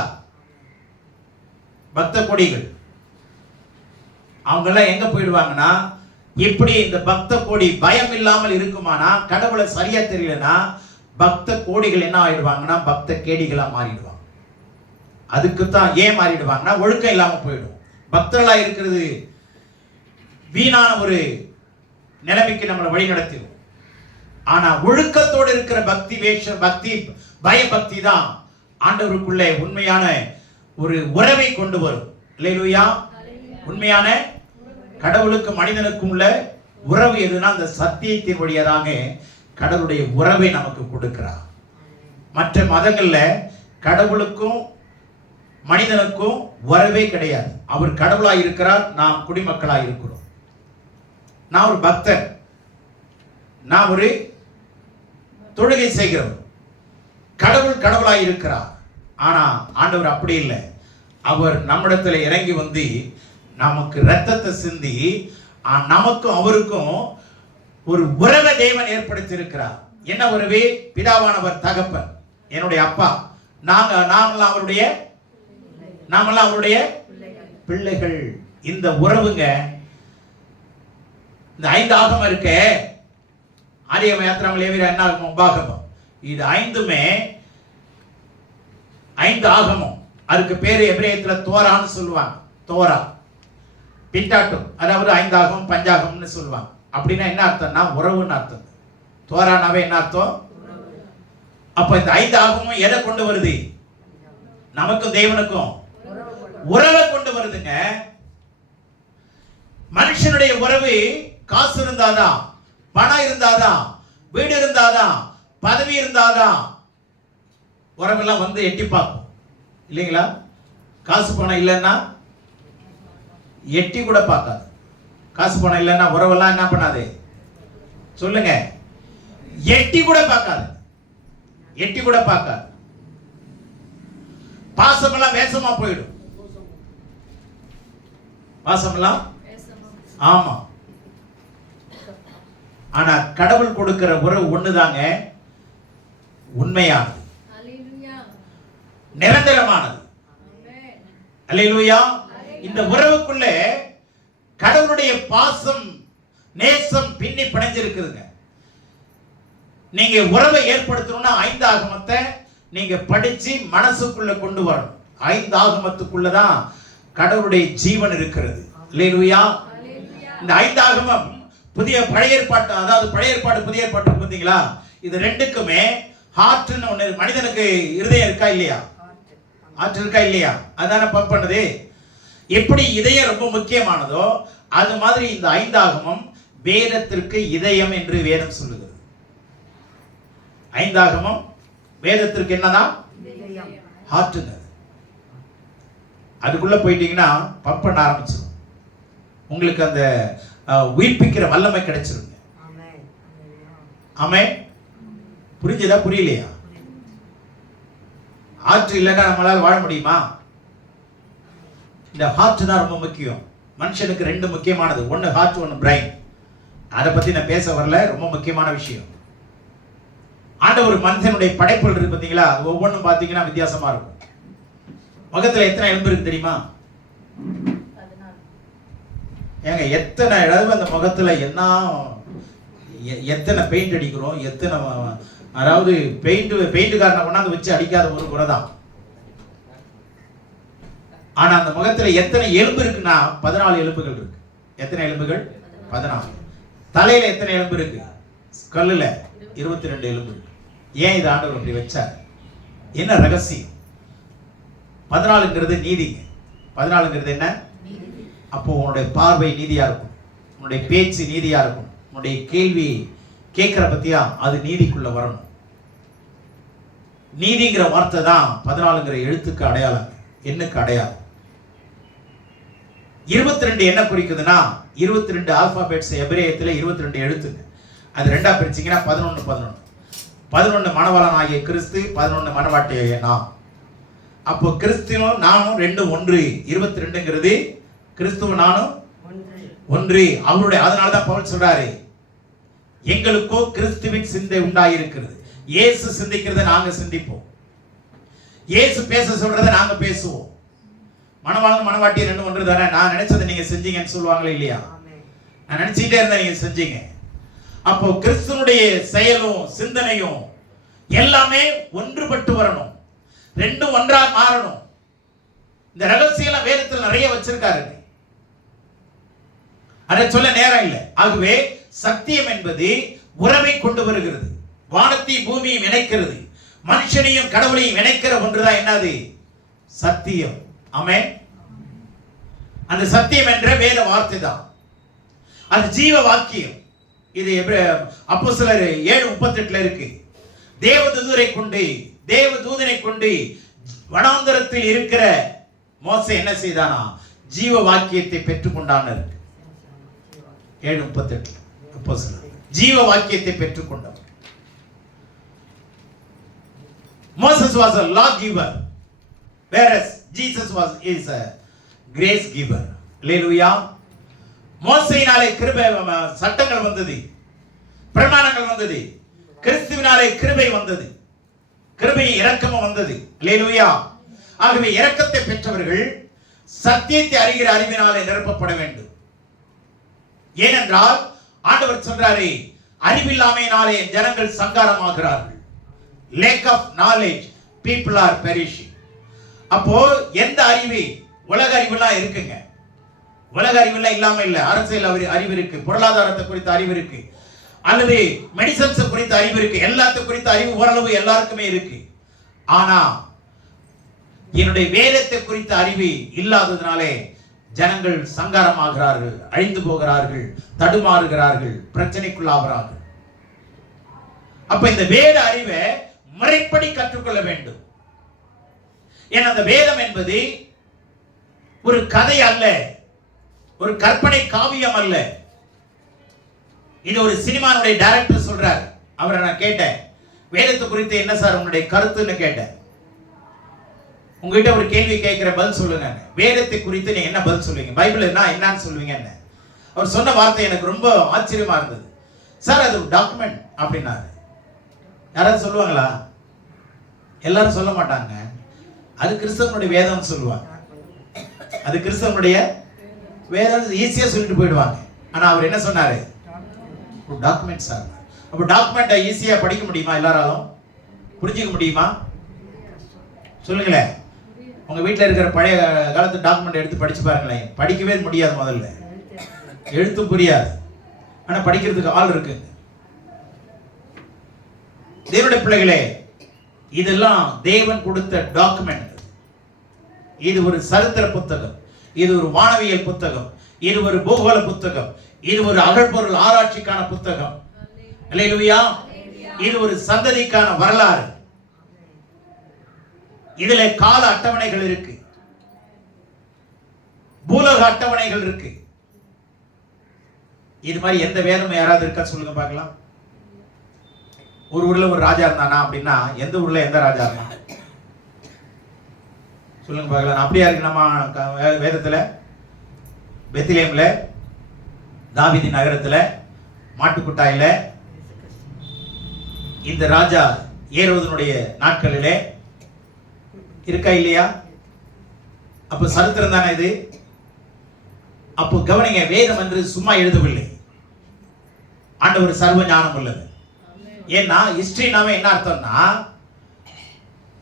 பக்த கோடிகள் அவங்க எல்லாம் எங்க போயிடுவாங்கன்னா, இப்படி இந்த பக்த கோடி பயம் இல்லாமல் இருக்குமானா, கடவுளை சரியா தெரியலனா, பக்த கோடிகள் என்ன ஆயிடுவாங்கன்னா பக்த கேடிகளா மாறிடுவாங்க. அதுக்கு தான் ஏன் மாறிடுவாங்கன்னா ஒழுக்கம் இல்லாம போயிடும். பக்தர்களா இருக்கிறது வீணான ஒரு நிலைமைக்கு நம்மளை வழி நடத்திடும். ஆனா ஒழுக்கத்தோடு இருக்கிற பக்தி பயபக்தி தான் ஆண்டவருக்குள்ளே உண்மையான ஒரு உறவை கொண்டு வரும். அல்லேலூயா. உண்மையான கடவுளுக்கு மனிதனுக்கும் உள்ள உறவு எதுனா அந்த சத்தியத்தின் வழியாக கடவுளுடைய உறவை நமக்கு கொடுக்கிறார். மற்ற மதங்கள்ல கடவுளுக்கும் மனிதனுக்கும் உறவே கிடையாது. அவர் கடவுளாய் இருக்கிறார், நாம் குடிமக்களாய் இருக்கிறோம். நான் ஒரு பக்தர், நான் ஒரு தொழுகை செய்கிறவர். கடவுள் கடவுளாய் இருக்கிறார். ஆனா ஆண்டவர் அப்படி இல்லை. அவர் நம்மிடத்துல இறங்கி வந்து நமக்கு இரத்தத்தை சிந்தி நமக்கும் அவருக்கும் ஒரு உறவை தேவன் ஏற்படுத்தி இருக்கிறார். என்ன உறவே? பிதாவானவர் தகப்பன், என்னுடைய அப்பா, நாமெல்லாம் அவருடைய பிள்ளைகள். இந்த உறவுங்க, இந்த 5 ஆகமம் இருக்க, ஆதியாகமம், யாத்திராகமம், லேவியர், என்னாகமம், உபாகமம், இது 5மே 5 ஆகமம். அதுக்கு பேரு எபிரேயத்துல தோரான்னு சொல்லுவாங்க. தோரா பிட்டாட்டும், அதாவது 5 ஆகமம் பஞ்சாகம்னு சொல்லுவாங்க. அப்படின்னா என்ன அர்த்தம்னா உறவுன்னு அர்த்தம். தோரானாவே என்ன அர்த்தம்? அப்ப இந்த 5 ஆகமும் எதை கொண்டு வருது? நமக்கும் தேவனுக்கும் உறவை கொண்டு வருதுங்க. மனுஷனுடைய உறவு காசு இருந்தாதான், பணம் இருந்தாதான், வீடு இருந்தாதான், பதவி இருந்தாதான் உறவெல்லாம் வந்து எட்டி பார்க்கும் இல்லைங்களா? காசு பணம் இல்லைன்னா எட்டி கூட பார்க்காது. காசு பணம் இல்லைன்னா உறவெல்லாம் என்ன பண்ணாது சொல்லுங்க? எட்டி கூட பார்க்காது. எட்டி கூட பார்க்காது. பாசமெல்லாம் வேஷமா போயிடும். பாசமெல்லாம் ஆமா. ஆனா கடவுள் கொடுக்கிற உறவு ஒண்ணுதாங்க, உண்மையானது, நிரந்தரமானது. அல்லேலூயா. இந்த உறவுக்குள்ள கடவுளுடைய பாசம், நேசம் பின்னி பிணைஞ்சிருக்குதுங்க. நீங்க உறவை ஏற்படுத்தணும்னா 5 ஆகமத்தை நீங்க படிச்சு மனசுக்குள்ள கொண்டு வரணும். 5 ஆகமத்துக்குள்ளதான் கடவுளுடைய ஜீவன் இருக்கிறது. அல்லேலூயா. இந்த 5 ஆகமம் பழைய ஏற்பாட்டு, அதாவது பழைய ஏற்பாடு புதிய ஏற்பாடு பார்த்தீங்களா? இது ரெண்டுக்குமே ஹார்ட்னு ஒண்ணு, மனிதனுக்கு இருதயம் இருக்கா இல்லையா? ஹார்ட் இருக்கா இல்லையா? அதான பம்ப் பண்ணுது. எப்படி இதயம் ரொம்ப முக்கியமானதோ அது மாதிரி இந்த ஐந்தாகமம் வேதத்திற்கு இதயம் என்று வேதம் சொல்லுகிறது. ஐந்தாகமம் வேதத்திற்கு என்னதான் ஹார்ட்டுங்க. அதுக்குள்ள போயிட்டீங்கன்னா பம்ப் பண்ண ஆரம்பிச்சிடும். உங்களுக்கு அந்த உயிர்ப்பிக்கிற வல்லமை கிடைச்சிருங்க. ஆமென். புரிஞ்சதா புரியலையா? ஹார்ட் இல்லைன்னா நம்மளால வாழ முடியுமா? இந்த ஹார்ட் தான் ரொம்ப முக்கியம். மனுஷனுக்கு ரெண்டு முக்கியமானது, ஒன்னு ஹார்ட், ஒன்னு பிரைன். அதை பத்தி நான் பேச வரல, ரொம்ப முக்கியமான விஷயம். ஆண்டவர் மனுஷனுடைய படைப்புகள் இருக்கு பார்த்தீங்களா, அது ஒவ்வொன்றும் பார்த்தீங்கன்னா வித்தியாசமா இருக்கும். முகத்துல எத்தனை எலும்பு இருக்கு தெரியுமா? ஏங்க எத்தனை இடவு அந்த முகத்துல என்ன, எத்தனை பெயிண்ட் அடிக்கிறோம், எத்தனை, அதாவது பெயிண்ட்காரனை கொண்டாந்து வச்சு அடிக்காத ஒரு குறை தான். ஆனா அந்த முகத்துல எத்தனை எலும்பு இருக்குன்னா 14 எலும்புகள் இருக்கு. எத்தனை எலும்புகள்? 14. தலையில எத்தனை எலும்பு இருக்கு? கல்லுல 22 எலும்பு. ஏன் இது ஆண்டவர் அப்படி வச்சார்? என்ன ரகசியம்? 14ங்கிறது நீதிங்க. 14ங்கிறது என்ன? அப்போ உன்னுடைய பார்வை நீதியா இருக்கும், உன்னுடைய பேச்சு நீதியா இருக்கும், உன்னுடைய கேள்வி கேட்கிற பத்தியா அது நீதிக்குள்ள வரணும். நீதிங்கிற வார்த்தை தான் 14ங்கிற எழுத்துக்கு அடையாளம், எண்ணுக்கு அடையாளம். 22 என்ன குறிக்குதுன்னா 22 ஆல்பாபெட்ஸ். எபிரேயத்துல 22 எழுத்துங்க. அது ரெண்டா பிரிச்சீங்கன்னா 11 11 மணவாளன் ஆகிய கிறிஸ்து, 11 மணவாட்டியாகிய நாம். அப்போ கிறிஸ்துவும் நானும் ரெண்டும் ஒன்று. 22ங்கிறது கிறிஸ்துவ நானும் ஒன்று. அவருடைய, அதனாலதான் பவுல் சொல்றாரு, எங்களுக்கோ கிறிஸ்துவின் சிந்தை உண்டாயிருக்கிறது. இயேசு சிந்திக்கிறத நாங்க சிந்திப்போம், இயேசு பேச சொல்றத நாங்க பேசுவோம். மணவாளன் மணவாட்டி ரெண்டும் ஒன்று தானே. நான் நினைச்சதை நீங்க செஞ்சீங்கன்னு சொல்லுவாங்களே இல்லையா? நான் நினைச்சிட்டே இருந்தேன், நீங்க செஞ்சீங்க. அப்போ கிறிஸ்துவனுடைய செயலும் சிந்தனையும் எல்லாமே ஒன்றுபட்டு வரணும், ரெண்டும் ஒன்றா மாறணும். இந்த ரகசியம் வேதத்தில் நிறைய வச்சிருக்காரு, அதை சொல்ல நேரம் இல்லை. ஆகவே சத்தியம் என்பது உறவை கொண்டு வருகிறது, வானத்தையும் பூமியையும் இணைக்கிறது, மனுஷனையும் கடவுளையும் இணைக்கிற ஒன்றுதான் என்னது? சத்தியம். ஆமென். அந்த சத்தியம் என்ற வேத வார்த்தை தான், அது ஜீவ வாக்கியம். இது அப்போஸ்தலர் 7:38 இருக்கு. தேவதூதனை கொண்டு வனாந்தரத்தில் இருக்கிற மோசே என்ன செய்தானா? ஜீவ வாக்கியத்தை பெற்றுக்கொண்டான். 7:38 அப்போஸ்தலர் ஜீவ வாக்கியத்தை பெற்றுக்கொண்டார். Moses was a law giver, whereas Jesus is a grace giver. Hallelujah. மோசேயினாலே கிருபை, சட்டங்கள் வந்தது, பிரமாணங்கள் வந்தது. கிறிஸ்துவினாலே கிருபை வந்தது, கிருபை இரக்கமும் வந்தது. ஹல்லேலூயா. ஆகவே இரக்கத்தை பெற்றவர்கள் சத்தியத்தை அறிகிற அறிவினாலே நிரப்பப்பட வேண்டும். ஏனென்றால் ஆண்டவர் சொல்றாரு, அறிவில்லாமையினாலே ஜனங்கள் சங்காரமாகிறார்கள். lack of knowledge people are perishing. அப்போ எந்த அறிவு? உலக அறிவுலாம் இருக்குங்க. உலக அறிவுலாம் இல்லாம இல்ல. அரசியல் அறிவு இருக்கு, பொருளாதாரத்தை குறித்த அறிவு இருக்கு, அல்லது மெடிசன்ஸ் குறித்த அறிவு இருக்கு, எல்லாத்த குறித்த அறிவு ஓரளவு எல்லாருக்குமே இருக்கு. ஆனா என்னுடைய வேதத்தை குறித்த அறிவு இல்லாததுனாலே ஜனங்கள் சங்காரமாகிறார்கள், அழிந்து போகிறார்கள், தடுமாறுகிறார்கள், பிரச்சனைக்குள்ளாகிறார்கள். அப்ப இந்த வேத அறிவை முறைப்படி கற்றுக்கொள்ள வேண்டும். ஏன்னா அந்த வேதம் என்பது ஒரு கதை அல்ல, ஒரு கற்பனை காவியம் அல்ல. இது ஒரு சினிமாவுடைய டைரக்டர் சொல்றார். அவரை நான் கேட்டேன், வேதத்தை குறித்து என்ன சார் உங்களுடைய கருத்துன்னு கேட்டேன். உங்ககிட்ட ஒரு கேள்வி கேட்கிற, பதில் சொல்லுங்க. வேதத்தை குறித்து நீங்க என்ன பதில் சொல்லுவீங்க? பைபிள் என்னன்னு சொல்லுவீங்க? அவர் சொன்ன வார்த்தை எனக்கு ரொம்ப ஆச்சரியமா இருந்தது. சார் அது ஒரு டாக்குமெண்ட் அப்படின்னாரு. யாராவது சொல்லுவாங்களா? எல்லாரும் சொல்ல மாட்டாங்க. அது கிறிஸ்தவனுடைய வேதம் சொல்லுவாங்க, அது கிறிஸ்தவனுடைய வேதம் ஈஸியா சொல்லிட்டு போயிடுவாங்க. ஆனா அவர் என்ன சொன்னாரு? ஒரு டாக்குமெண்ட் சார். அப்ப டாக்குமெண்ட்டை ஈஸியா படிக்க முடியுமா? எல்லாராலும் புரிஞ்சுக்க முடியுமா? சொல்லுங்களேன். உங்க வீட்டில் இருக்கிற பழைய காலத்து டாக்குமெண்ட் எடுத்து படிச்சு பாருங்களேன். படிக்கவே முடியாது. முதல்ல எழுத்தும் புரியாது, ஆனா படிக்கிறதுக்கு ஆள் இருக்கு. தேவனுடைய பிள்ளைகளே, இதெல்லாம் தேவன் கொடுத்த டாக்குமெண்ட். இது ஒரு சரித்திர புத்தகம், இது ஒரு வானவியல் புத்தகம், இது ஒரு பூகோள புத்தகம், இது ஒரு அகழ்பொருள் ஆராய்ச்சிக்கான புத்தகம். அல்லேலூயா. இது ஒரு சந்ததிக்கான வரலாறு. இதுல கால அட்டவணைகள் இருக்கு, பூலோக அட்டவணைகள் இருக்கு. இது மாதிரி எந்த வேதமும் யாராவது இருக்கா சொல்லுங்க பார்க்கலாம். ஒரு ஊர்ல ஒரு ராஜா இருந்தானா அப்படின்னா எந்த ஊர்ல எந்த ராஜா இருந்தான் சொல்லுங்க பார்க்கலாம். அப்படியா இருக்கு நம்ம வேதத்துல? பெத்லெஹேம்ல, தாவீது நகரத்துல, மாட்டுக்குட்டாயில, இந்த ராஜா ஏரோதனுடைய நாட்களிலே இருக்கா இல்லையா? அப்ப சரித்திரம் தானே இது. அப்போ கவனிங்க, வேதம் என்று சும்மா எழுதவில்லை. ஆண்டவர் சர்வ ஞானம் உள்ளது. ஏன்னா ஹிஸ்டரினாவே என்ன அர்த்தம்னா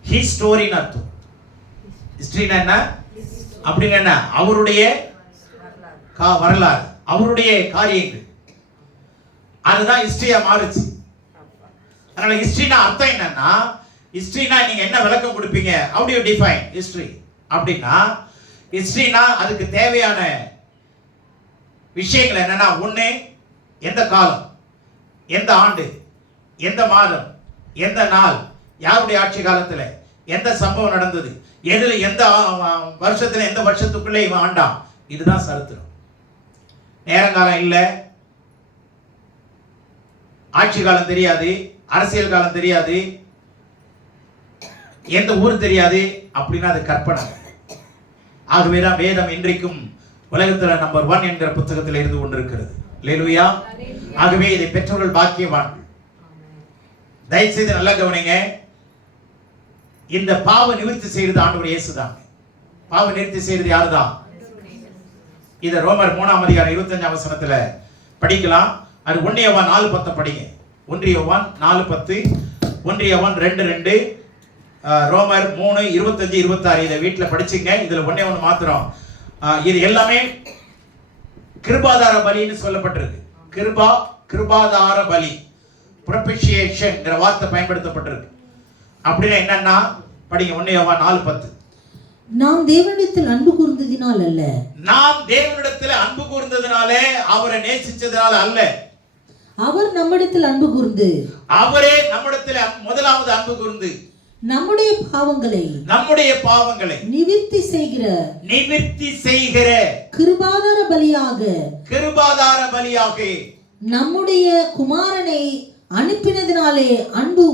ஹிஸ்டோரின்னு அர்த்தம். ஹிஸ்டரினா என்ன அப்படின்னா என்ன? அவருடைய வரலாறு, அவருடைய காரியங்கள். அதுதான் ஹிஸ்டரியா மாறுச்சு. அதனால ஹிஸ்டரினா அர்த்தம் என்னன்னா, ஹிஸ்டரினா நீங்க என்ன விளக்கம் கொடுப்பீங்க? how do you define history அப்படின்னா, ஹிஸ்டரினா அதுக்கு தேவையான விஷயங்கள் என்னன்னா, ஒண்ணு எந்த காலம், எந்த ஆண்டு, எந்த மாதம், எந்த நாள், யாருடைய ஆட்சி காலத்துல எந்த சம்பவம் நடந்தது, எதுல எந்த வருஷத்துல எந்த வருஷத்துக்குள்ள இவன் ஆண்டான், இதுதான் சரித்திரம். நேரங்காலம் இல்ல, ஆட்சி காலம் தெரியாது, அரசியல் காலம் தெரியாது, எந்த ஊர் தெரியாது அப்படின்னா அது கற்பனை. ஆகவேதான் வேதம் இன்றைக்கும் உலகத்துல நம்பர் 1 என்கிற புத்தகத்தில் இருந்து கொண்டிருக்கிறது. அல்லேலூயா. ஆகவே இதை பெற்றோர்கள் பாக்கியவான்கள். தயவு செய்து நல்லா கவனிங்க. இந்த பாவ நிவர்த்தி செய்யறது ஆண்டவர் இயேசுதான். பாவ நிவர்த்தி செய்யறது யாருதான்? இத ரோமர் 3ஆம் அதிகாரம் 25ஆம் வசனத்துல படிக்கலாம். அது 1 யோவான் 4:10 படிங்க. 1 யோவான் 4:10, 1 யோவான் 2:2, ரோமர் 3:25-26. இதை வீட்டுல படிச்சுங்க. இதுல ஒண்ணே ஒண்ணு மாத்திரம், இது எல்லாமே கிருபாதார பலின்னு சொல்லப்பட்டிருக்கு. கிருபாதார பலி, propitiation என்ற வார்த்தை பயன்படுத்தப்பட்டிருக்கு. அப்படின்னா என்னன்னா படிங்க. 1 யோவான் 4:10. நாம் தேவனிடத்தில் அன்பு கூர்ந்ததினால் அல்ல, நாம் தேவனிடத்தில் அன்பு கூர்ந்ததினாலே, அவரை நேசிச்சதனால அல்ல, அவர் நம்மிடத்தில் அன்பு கூர்ந்து, அவரே நம்மிடத்தில் முதலாவது அன்பு கூர்ந்து நம்முடைய பாவங்களை நிவிர்த்தி செய்கிற கிருபாதார பலியாக நம்முடைய குமாரனை அனுப்பினதினாலே அன்பு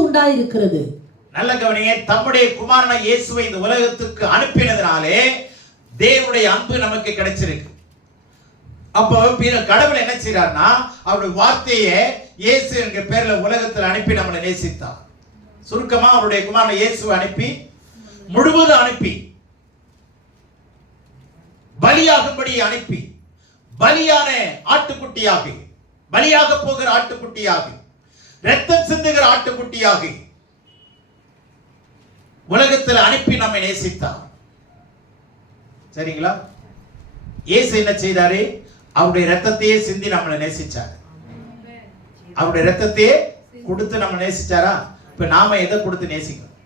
உண்டாயிருக்கிறது. நல்ல கவனிங்க. தம்முடைய குமாரனை இயேசுவை இந்த உலகத்துக்கு அனுப்பினதினாலே தேவனுடைய அன்பு நமக்கு கிடைச்சிருக்கு. அப்போ கடவுள் என்ன செய்யறாருன்னா, அவருடைய வார்த்தையை இயேசு என்கிற பேர்ல உலகத்தில் அனுப்பி நம்மளை நேசித்தார். சுருக்கமா அவருடைய குமாரனை இயேசுவை அனுப்பி, முழுவதும் அனுப்பி, பலியாகும்படி அனுப்பி, பலியான ஆட்டுக்குட்டியாக, பலியாக போகிற ஆட்டுக்குட்டியாக, ரத்தம் சிந்துகிற ஆட்டுக்குட்டியாக உலகத்தில் அனுப்பி நம்மை நேசித்தார். சரிங்களா? இயேசு என்ன செய்தாரு? அவருடைய ரத்தத்தையே சிந்தி நம்மளை நேசிச்சார். அவருடைய ரத்தத்தையே கொடுத்து நம்ம நேசிச்சாரா? இப்ப நாம எதை கொடுத்து நேசிக்கணும்?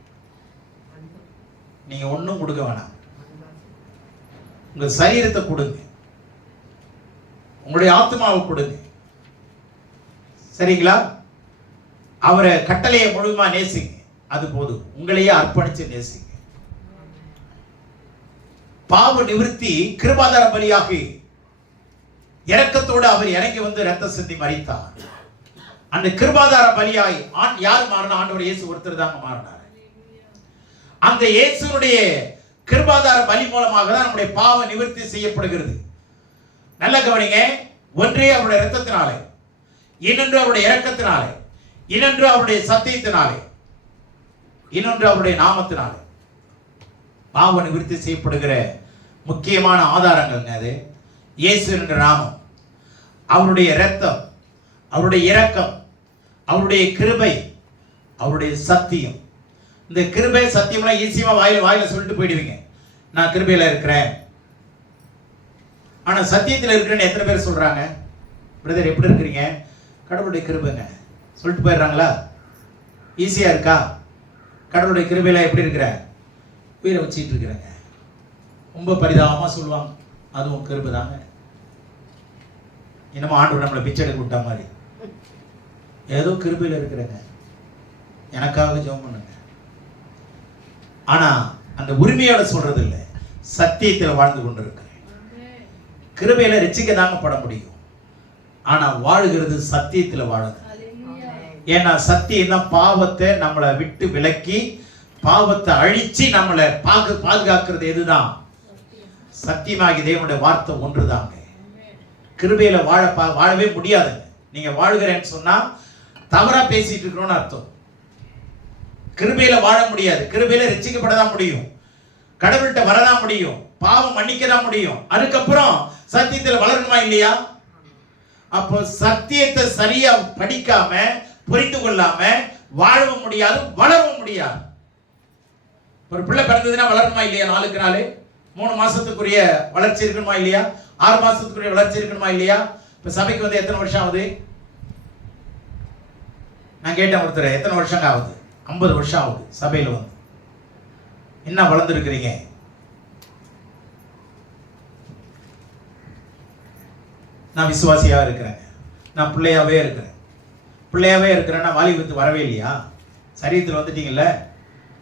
நீங்க ஒண்ணும் கொடுக்க வேணாம். உங்க சரீரத்தை கொடுங்க, உங்களுடைய ஆத்மாவை கொடுங்க. சரிங்களா? அவரை கட்டளையை முழுமா நேசிங்க, அது போதும். உங்களையே அர்ப்பணிச்சு நேசிங்க. பாவ நிவர்த்தி கிருபாதார பலியாக இரக்கத்தோடு அவர் இறங்கி வந்து ரத்தம் சிந்தி மரித்தார். அந்த கிருபாதார பலியாய் யார் மாறினா? ஆண்டவர் இயேசு ஒருத்தர் தாங்க மாறினார். அந்த இயேசுனுடைய கிருபாதார பலி மூலமாக தான் நம்முடைய பாவ நிவர்த்தி செய்யப்படுகிறது. நல்ல கவனிங்க. ஒன்றே அவருடைய இரத்தத்தினாலே, இன்னொன்று அவருடைய இரக்கத்தினாலே, இன்னொன்று அவருடைய சத்தியத்தினாலே, இன்னொன்று அவருடைய நாமத்தினாலே பாவ நிவர்த்தி செய்யப்படுகிற முக்கியமான ஆதாரங்கள் அது. இயேசு என்ற நாமம், அவருடைய இரத்தம், அவருடைய இரக்கம், அவருடைய கிருபை, அவருடைய சத்தியம். இந்த கிருபை சத்தியம்லாம் ஈஸியா வாயில சொல்லிட்டு போயிடுவீங்க. நான் கிருபையில இருக்கிறேன். ஆனா சத்தியத்தில் இருக்கிறேன்னு எத்தனை பேர் சொல்றாங்க? பிரதர் எப்படி இருக்கிறீங்க? கடவுளுடைய கிருபைங்க சொல்லிட்டு போயிடுறாங்களா? ஈஸியா இருக்கா? கடவுளுடைய கிருபையில எப்படி இருக்கிற? உயிரை வச்சிட்டு இருக்கிறேங்க. ரொம்ப பரிதாபமாக சொல்லுவாங்க, அதுவும் கிருபை தாங்க. என்னமோ ஆண்டவர் நம்மளை பிச்சை எடுக்க விட்ட மாதிரி. ஏதோ கிருபையில் இருக்கிறேங்க, எனக்காக ஜெபம் பண்ணுங்க. ஆனா அந்த உரிமையோட சொல்றது இல்லை, சத்தியத்தில் வாழ்ந்து கொண்டிருக்கிறேன். கிருபையில ரட்சிக்க தாங்க பட முடியும், ஆனா வாழுகிறது சத்தியத்தில் வாழுது. ஏன்னா சத்தியம் தான் பாவத்தை நம்மளை விட்டு விலக்கி பாவத்தை அழிச்சு நம்மளை பாதுகாக்கிறது. எதுதான்? சத்தியமாகி தேவனுடைய வார்த்தை ஒன்றுதாங்க. கிருபையில வாழவே முடியாதுங்க. நீங்க வாழ்கிறேன்னு சொன்னா தவறா பேசிட்டு இருக்கிறோம்னு அர்த்தம். கிருபையில வாழ முடியாது. கிருபையில ரட்சிக்கப்படதான் முடியும், கடவுள்கிட்ட வரதான் முடியும், பாவம் மன்னிக்கதான் முடியும். அதுக்கப்புறம் சத்தியத்தில் வளரணுமா இல்லையா? அப்போ சத்தியத்தை சரியா படிக்காம புரிந்து கொள்ளாம வாழவும் முடியாது, வளரவும் முடியாது. ஒரு பிள்ளை பிறந்ததுன்னா வளரணுமா இல்லையா? நாளுக்கு நாள் 3 மாசத்துக்குரிய வளர்ச்சி இருக்கணுமா இல்லையா? 6 மாசத்துக்குரிய வளர்ச்சி இருக்கணுமா இல்லையா? இப்ப சபைக்கு வந்து எத்தனை வருஷம் ஆகுது? நான் கேட்டேன் ஒருத்தர், எத்தனை வருஷம் ஆகுது? 50 வருஷம் ஆகுது சபையில் வந்து. என்ன வளர்ந்துருக்கிறீங்க? நான் விசுவாசியாக இருக்கிறேன், நான் பிள்ளையாவே இருக்கிறேன். பிள்ளையாவே இருக்கிறேன்னா வாலிபத்து வரவே இல்லையா? சரீரத்தில் வந்துட்டீங்கல்ல,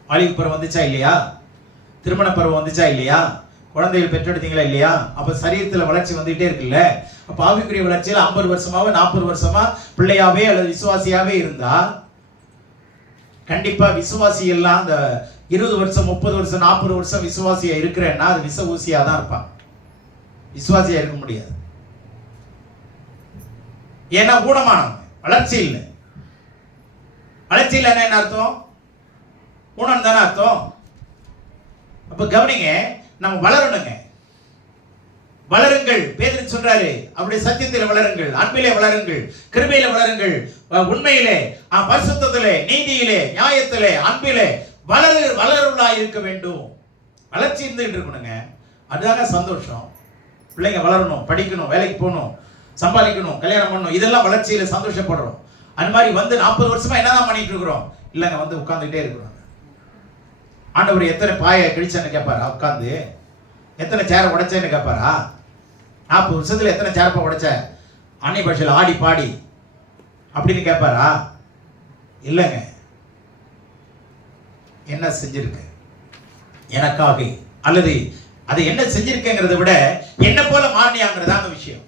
வாலிப பருவம் வந்துச்சா இல்லையா? திருமண பருவம் வந்துச்சா இல்லையா? குழந்தைகள் பெற்றெடுத்தீங்களா இல்லையா? அப்ப சரீரத்தில் வளர்ச்சி வந்துகிட்டே இருக்குல்ல. அப்ப ஆவிக்குரிய வளர்ச்சியில் 50 வருஷமாவோ 40 வருஷமா பிள்ளையாவே அல்லது விசுவாசியாவே இருந்தா கண்டிப்பா விசுவாசி எல்லாம் அந்த 20 வருஷம் 30 வருஷம் 40 வருஷம் விசுவாசியா இருக்கிறேன்னா அது விச ஊசியா தான் இருப்பான், விசுவாசியா இருக்க முடியாது. ஏன்னா ஊனமானவங்க, வளர்ச்சி இல்லை. வளர்ச்சி இல்லைன்னா என்ன அர்த்தம்? ஊனம் தானே அர்த்தம். அப்ப கவனிங்க, நம்ம வளரணுங்க. வளருங்கள், பேதுரு சொல்றாரு, அப்படி சத்தியத்தில் வளருங்கள், அன்பிலே வளருங்கள், கிருபையில வளருங்கள், உண்மையிலே, பரிசுத்தத்திலே, நீதியிலே, நியாயத்திலே, அன்பிலே வளருவா இருக்க வேண்டும். வளர்ச்சி இருந்துகிட்டு இருக்கணுங்க. அதுதாங்க சந்தோஷம். பிள்ளைங்க வளரணும், படிக்கணும், வேலைக்கு போகணும், சம்பாதிக்கணும், கல்யாணம் பண்ணணும், இதெல்லாம் வளர்ச்சியில சந்தோஷப்படுறோம். அந்த மாதிரி வந்து 40 வருஷமா என்னதான் பண்ணிட்டு இருக்கிறோம்? இல்லைங்க, வந்து உட்கார்ந்துட்டே இருக்கிறோம். ஆண்டவர் எத்தனை பாயை கிழிச்சேன்னு கேட்பாரா? உட்காந்து எத்தனை சேரை உடைச்சேன்னு கேட்பாரா? 40 வருஷத்துல எத்தனை சேரப்பா உடைச்ச அன்னை பாஷையில் ஆடி பாடி அப்படின்னு கேட்பாரா? இல்லைங்க. என்ன செஞ்சிருக்க எனக்காக, அல்லது அது என்ன செஞ்சிருக்கேங்கிறத விட என்ன போல மாறினியாங்கிறதாங்க விஷயம்.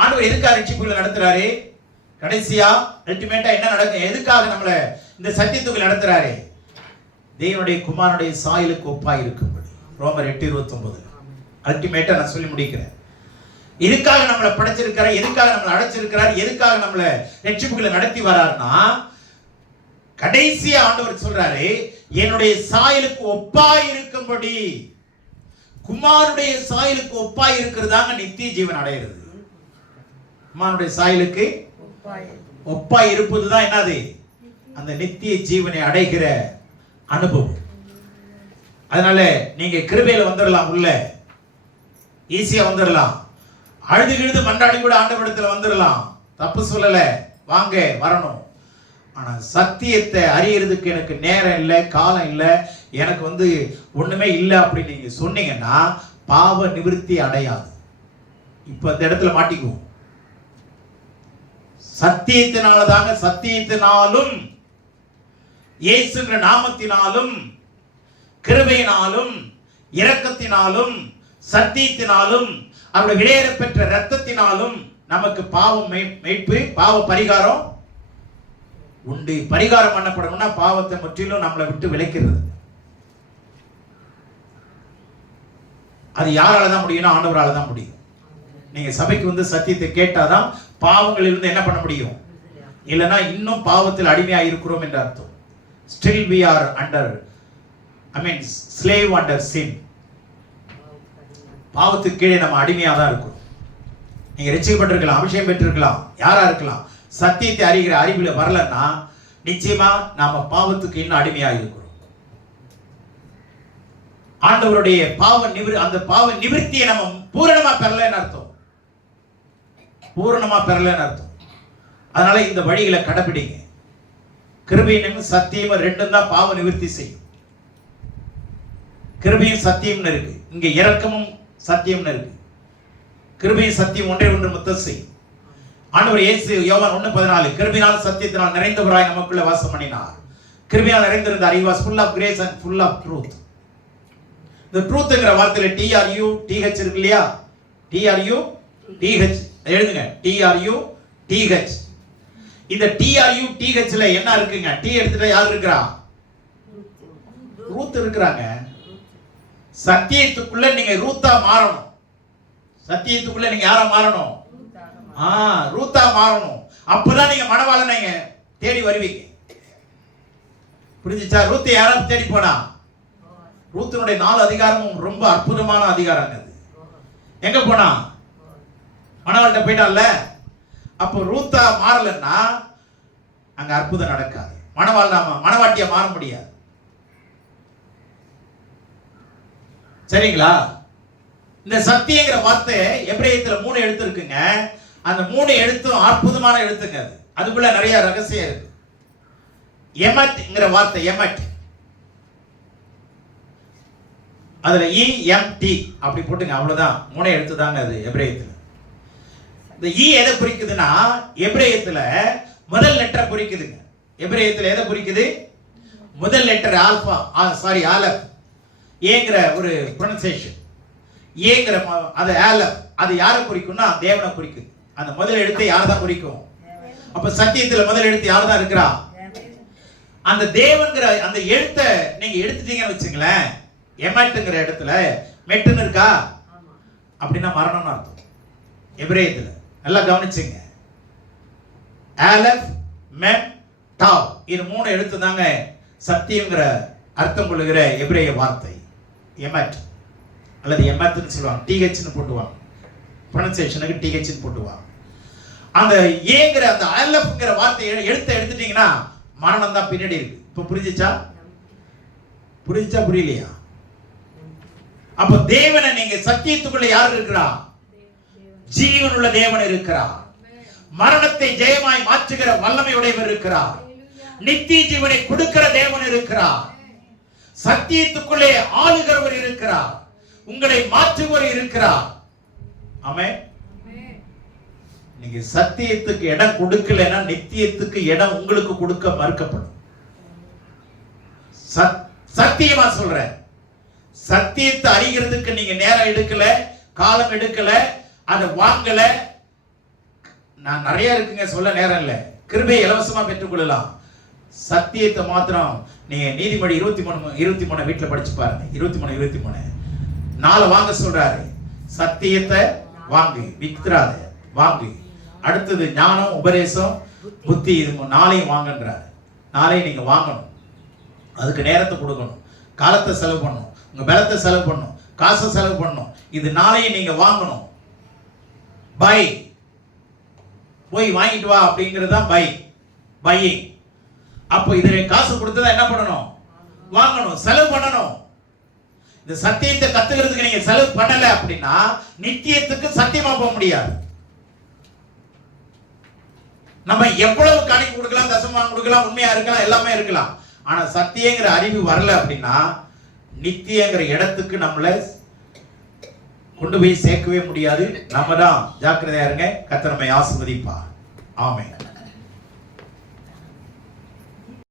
ஆண்டவர் எதுக்காக ரட்சிப்புகளை நடத்துறாரு? கடைசியா அல்டிமேட்டா என்ன நடக்கும்? எதுக்காக நம்மளை இந்த சத்தியத்துக்குள் நடத்துறாரு? தேவனுடைய குமாரனுடைய சாயலுக்கு ஒப்பாய் இருக்கும்படி. ரோமர் 8:29. அல்டிமேட்டா நான் சொல்லி முடிக்கிறேன். எதுக்காக நம்மளை படைச்சிருக்கிறார்? எதுக்காக நம்மளை அடைச்சிருக்கிறார்? எதுக்காக நம்மளை ரட்சிப்புகளை நடத்தி வராருன்னா, கடைசியா ஆண்டவர் சொல்றாரு, என்னுடைய சாயலுக்கு ஒப்பாய் இருக்கும்படி. குமாரனுடைய சாயலுக்கு ஒப்பாய் இருக்கிறதாங்க நித்திய ஜீவன் அடையிறது. குமாரனுடைய சாயலுக்கு ஒப்பாய் இருப்பதுதான் என்னது? அந்த நித்திய ஜீவனை அடைகிற அனுபவம். அதனால நீங்க கிருபையில வந்துடலாம், உள்ள ஈஸியா வந்துடலாம். அழுது மன்றாடி கூட ஆண்டவரிடத்துல வந்துடலாம், தப்பு சொல்லல, வாங்க வரணும். ஆனா சத்தியத்தை அறியறதுக்கு எனக்கு நேரம் இல்லை, காலம் இல்லை, எனக்கு வந்து ஒண்ணுமே இல்லை அப்படின்னு நீங்க சொன்னீங்கன்னா பாவ நிவிருத்தி அடையாது. இப்ப இந்த இடத்துல மாட்டிக்குவோம். சத்தியத்தினாலதாங்க, சத்தியத்தினாலும் இயேசுங்கிற நாமத்தினாலும் கிருபையினாலும் இரக்கத்தினாலும் சத்தியத்தினாலும் அவருடைய விலையேற பெற்ற இரத்தத்தினாலும் நமக்கு பாவம் மீட்பு, பாவ பரிகாரம் உண்டு. பரிகாரம் பண்ணப்படணும்னா பாவத்தை முற்றிலும் நம்மளை விட்டு விலக்கிறது. அது யாரால தான் முடியும்னா ஆண்டவரால தான் முடியும். நீங்க சபைக்கு வந்து சத்தியத்தை கேட்டாதான் பாவங்களிலிருந்து என்ன பண்ண முடியும். இல்லைன்னா இன்னும் பாவத்தில் அடிமையா இருக்கிறோம் என்ற அர்த்தம். Still we are under, slave under sin. பாவத்துக்கு கீழே நம்ம அடிமையா தான் இருக்கிறோம். நீங்க ரட்சிக்கப்பட்டிருக்கலாம், அபிஷேகம் பெற்றிருக்கலாம், யாரா இருக்கலாம், சத்தியத்தை அறிகிற அறிவுல வரலன்னா நிச்சயமா நாம பாவத்துக்கு இன்னும் அடிமையா இருக்கிறோம். ஆண்டவருடைய அந்த பாவ நிவர்த்தியை நம்ம பூரணமா பெறலன்னு அர்த்தம். பூரணமா பெறலன்னு அர்த்தம். அதனால இந்த வழிகளை கடைபிடிங்க. கிருபையும் சத்தியமும் ரெண்டும் தான் பாவ நிவர்த்தி செய்யும். கிருபையும் சத்தியம்னு இருக்கு. இங்க இரக்கமும் சத்தியம்னு இருக்கு. கிருபையும் சத்தியம் ஒன்றே ஒன்று முத்தசை. ஆண்டவர் இயேசு யோவான் 1:14 கிருபையினால் சத்தியத்தினால் நிறைந்தவராய் நமக்குள்ள வாசம் பண்ணினார். கிருபையால் நிறைந்திருந்தார். He was full of grace and full of truth. இந்த ட்ரூத்ங்கிற வார்த்தையில TRU TH இருக்கு இல்லையா? TRU TH எழுதுங்க. TRU TH. இந்த TRU THல என்ன இருக்குங்க? T எடுத்துட்டா யார் இருக்கறா? ரூத் இருக்கறாங்க. சத்தியத்துக்குள்ள நீங்க ரூத்தா மாறணும். சத்தியத்துக்குள்ள நீங்க யாரா மாறணும்? ரூத்தா மாறணும். அப்பதான் நீங்க மணவாளனை தேடி வருவீங்க. புரிஞ்சுச்சா? ரூத் யாரா தேடி போனா? ரூத்தினுடைய 4 அதிகாரமும் ரொம்ப அற்புதமான அதிகாரங்க. அது எங்க போனா? மணவாள்கிட்ட போயிட்டான்ல. அப்போ ரூத்தா மாறலன்னா அங்க அற்புதம் நடக்காது. மணவாட்டியா மாற முடியாது. சரிங்களா? இந்த சத்தியங்கிற வார்த்தை எபிரேயத்துல 3 எழுத்து இருக்குங்க. அந்த 3 எழுத்தும் அற்புதமான எழுத்துங்க. அதுக்குள்ள நிறைய ரகசியம் இருக்கு. எமட்ங்கிற வார்த்தை எமட், அதுல EMT அப்படி போட்டுங்க, அவ்வளவுதான். 3 எழுத்து தாங்க அது எபிரேயத்துல. இந்த எதை குறிக்குதுன்னா எபிரேயத்துல முதல் லெட்டரை குறிக்குதுங்க. எபிரேயத்துல எதை குறிக்குது? முதல் லெட்டர் ஆல்பா, ஆலப், ஏங்கிற ஒரு ப்ரொனன்சியேஷன். ஏங்கிற அது ஆலப், அது யாரை குறிக்கும்னா தேவனை குறிக்குது. அந்த முதல் எழுத்தை யார் தான் குறிக்கும்? அப்ப சத்தியத்துல முதல் எழுத்து யார் தான் இருக்கிறா? அந்த தேவன்கிற அந்த எழுத்தை நீங்க எடுத்துட்டீங்கன்னு வச்சுங்களேன், எமட்டுங்கிற இடத்துல மெட்டுன்னு இருக்கா அப்படின்னா மரணம்னு அர்த்தம் எபிரேயத்துல. நல்லா கவனிச்சுங்க. ஆலப், மெம், தாவ், இது 3 எழுத்து தாங்க சத்தியங்கிற அர்த்தம் கொள்ளுகிற எபிரேய வார்த்தை எமட் அல்லது எமத்னு சொல்லுவாங்க. THன்னு போட்டுவாங்க, ப்ரொனன்சியேஷனுக்கு THன்னு போட்டுவாங்க. அந்த ஏங்கிற அந்த ஆலப்ங்கிற வார்த்தை எழுத்தை எடுத்துட்டீங்கன்னா மரணம் தான் பின்னாடி இருக்கு. இப்ப புரிஞ்சுச்சா? புரியலையா? அப்ப தேவனை நீங்க சத்தியத்துக்குள்ள யார் இருக்கிறா? ஜீவனுள்ள தேவன் இருக்கிறார். மரணத்தை ஜெயமாய் மாற்றுகிற வல்லமையுடையவர் இருக்கிறார். நித்திய ஜீவனை கொடுக்கிற தேவன் இருக்கிறார். சத்தியத்துக்குள்ளே ஆளுகிறவர் இருக்கிறார். உங்களை மாற்றுவர் இருக்கிறார். ஆமென். நீங்க சத்தியத்துக்கு இடம் கொடுக்கலன்னா நித்தியத்துக்கு இடம் உங்களுக்கு கொடுக்க மறுக்கப்படும். சத்தியமா சொல்றேன். சத்தியத்தை அறிகிறதுக்கு நீங்க நேரம் எடுக்கல, காலம் எடுக்கல, அதை வாங்கல. நான் நிறைய இருக்குங்க, சொல்ல நேரம் இல்லை. கிருபையை இலவசமா பெற்றுக்கொள்ளலாம். சத்தியத்தை மாத்திரம் நீங்க நீதிமொழி 23 வீட்டுல படிச்சு பாருங்க. 23 4 வாங்க சொல்றாரு. சத்தியத்தை வாங்கு, வித்துறாத, வாங்கு. அடுத்தது ஞானம், உபதேசம், புத்தி, இது 4 வாங்கன்றாரு. 4 நீங்க வாங்கணும். அதுக்கு நேரத்தை கொடுக்கணும், காலத்தை செலவு பண்ணணும், உங்க பலத்தை செலவு பண்ணணும், காசை செலவு பண்ணணும். இது 4 நீங்க வாங்கணும். பை, போய் வாங்கிட்டு வா அப்படிங்கிறது தான் பையிங். அப்போ இதை காசு கொடுத்ததா என்ன பண்ணணும்? வாங்கணும், செலவு பண்ணணும். இந்த சத்தியத்தை கத்துக்கிறதுக்கு நீங்க செலவு பண்ணல அப்படின்னா நித்தியத்துக்கு சத்தியமா போக முடியாது. நம்ம எவ்வளவு காணிக்கை கொடுக்கலாம், தசமம் கொடுக்கலாம், உண்மையா இருக்கலாம், எல்லாமே இருக்கலாம். ஆனா சத்தியங்கிற அறிவு வரல அப்படின்னா நித்தியங்கிற இடத்துக்கு நம்மள கொண்டு போய் சேர்க்கவே முடியாது. நம்ம தான் ஜாக்கிரதையா இருங்க. கர்த்தர் நம்மை ஆசீர்வதிப்பார். ஆமென்.